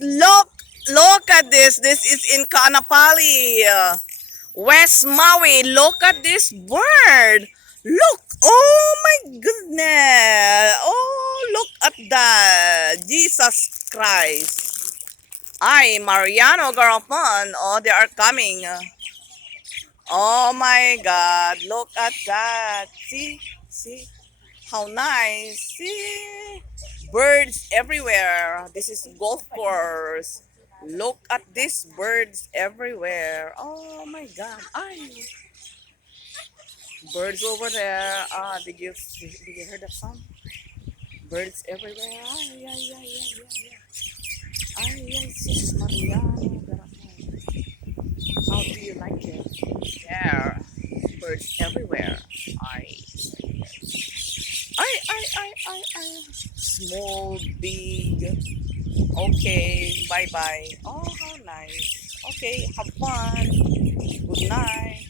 Look at this. This is in Kaanapali, West Maui. Look at this bird. Look. Oh my goodness. Oh, look at that. Jesus Christ. Ay, Mariano Garapon. Oh, they are coming. Oh my God. Look at that. See? See? How nice. See? Birds everywhere. This is golf course. Look at these birds everywhere. Oh my God. Ay, birds over there. Did you hear that sound? Birds everywhere. Ay, ay, ay, ay, ay, ay. Ay, ay, sis Mariano. How do you like it? There. Birds everywhere. Ay. Ay. Small, big. Okay, bye-bye. Oh, how nice. Okay, have fun. Good night.